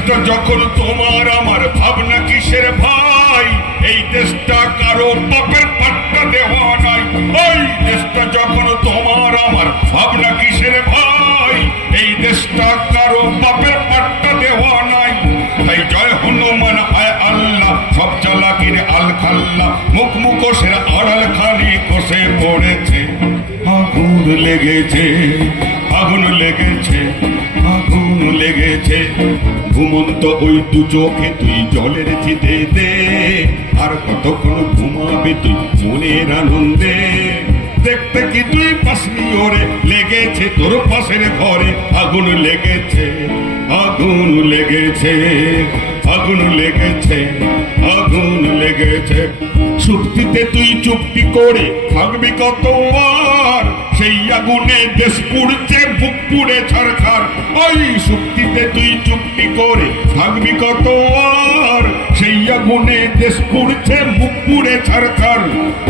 দেশটা যখন তোমার, আমার ভাবনা কিসের ভাই? এই দেশটা কারও বাপের পাট্টা দেওয়া নাই। ওই দেশটা যখন তোমার, আমার ভাবনা কিসের ভাই? এই দেশটা কারও বাপের পাট্টা দেওয়া নাই। তাই জয় হনুমান হায় আল্লাহ। সব চালাকির আল খাল্লা। মুখ মুখোশের আড়াল খালি কষে পড়েছে। আগুন লেগেছে আগুন লেগেছে আগুন লেগেছে। ঘুমন্ত ওই দু চোখে তুই জলের চিতে দে। আর কতক্ষণ ঘুমাবে তুই মনের আনন্দে। দেখতে কি তুই পাশনি ওরে, লেগেছে তোর পাশের ঘরে। আগুন লেগেছে আগুন লেগেছে আগুন লেগেছে আগুন লেগেছে। চুক্তিতে তুই চুক্তি করে থাকবি কত আর সেই আগুনে দেশ পুড়ছে বুক পুড়ে ছাড়খার, ওই চুক্তিতে তুই চুক্তি করে থাকবি কত আর? সেই আগুনে দেশ পুড়ছে বুক পুড়ে ছাড়খার,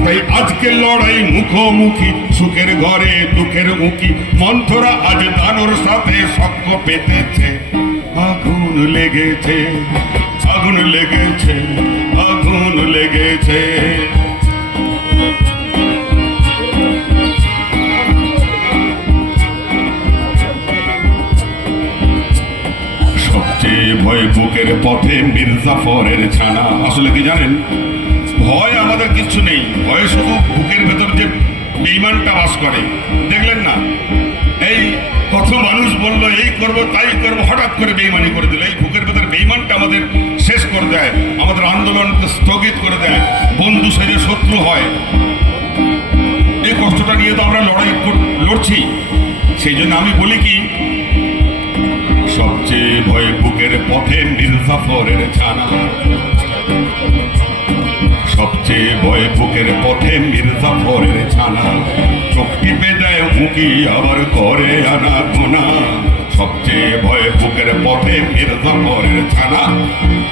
তাই আজকে লড়াই মুখোমুখি, সুখের ঘরে দুঃখের মুখী মন্থরা আজ দানোর সাথে সক্ষ পেতেছে। আগুন লেগেছে আগুন লেগেছে আগুন লেগেছে। ভয় বুকের পথে মির্জাফরের ছানা। আসলে কি জানেন? ভয় আমাদের কিছু নেই। ভয় শুধু বুকের ভেতর যে বেইমানটা বাস করে। দেখলেন না? এই কত মানুষ বলল, এই করব, তাই করব। হঠাৎ করে বেইমানি করে দিল। এই বুকের ভেতর বেইমানটা আমাদের শেষ করে দেয়। আমাদের আন্দোলনকে স্থগিত করে দেয়। বন্ধু সেজে শত্রু হয়, এই কষ্টটা নিয়ে তো আমরা লড়াই লড়ছি। সেই জন্য আমি বলি কি সবচেয়ে বুকের পথে মির্জাফরের ছানা। সবচেয়ে ভয় বুকের পথে মির্জাফরের ছানা। চোখ টিপে দেয় মুখি আবার করে আনা গোনা। সবচেয়ে ভয় বুকের পথে মির্জাফরের ছানা।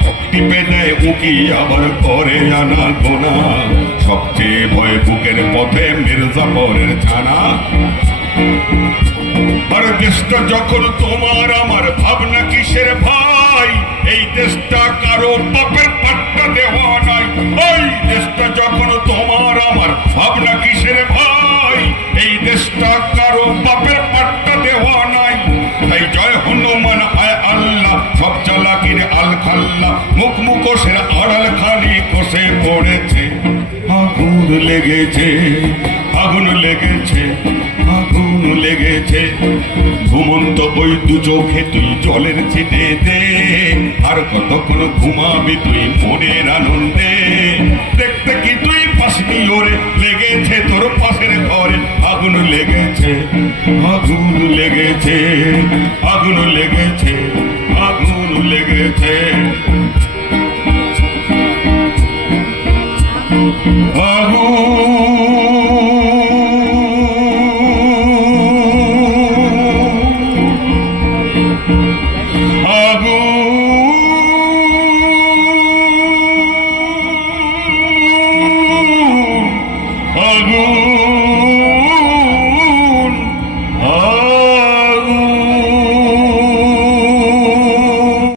চোখ টিপে দেয় মুখি আবার করে আনা গোনা। সবচেয়ে ভয় বুকের পথে মির্জাফরের ছানা। দেশটা যখন তোমার আমার ভাবনা কিসের ভাই? এই দেশটা কারও বাপের পাট্টা দেওয়া নাই। ওই দেশটা যখন তোমার আমার ভাবনা কিসের ভাই? এই দেশটা কারও বাপের পাট্টা দেওয়া নাই। তাই জয় হনুমান হায় আল্লাহ। সব চালাকির আল খাল্লা। মুখ মুখোশের আড়াল খালি কষে পড়েছে। আগুন লেগেছে আগুন লেগেছে। লেগেছে। ঘুমন্ত ওই দু চোখে তুই জলের ছিটেতে আর কতক্ষণ ঘুমাবি তুই মনের আনন্দে। দেখতে কি তুই পাশনি ওরে? লেগেছে তোর পাশের ঘরে। আগুন লেগেছে আগুন লেগেছে আগুন লেগেছে আগুন লেগেছে।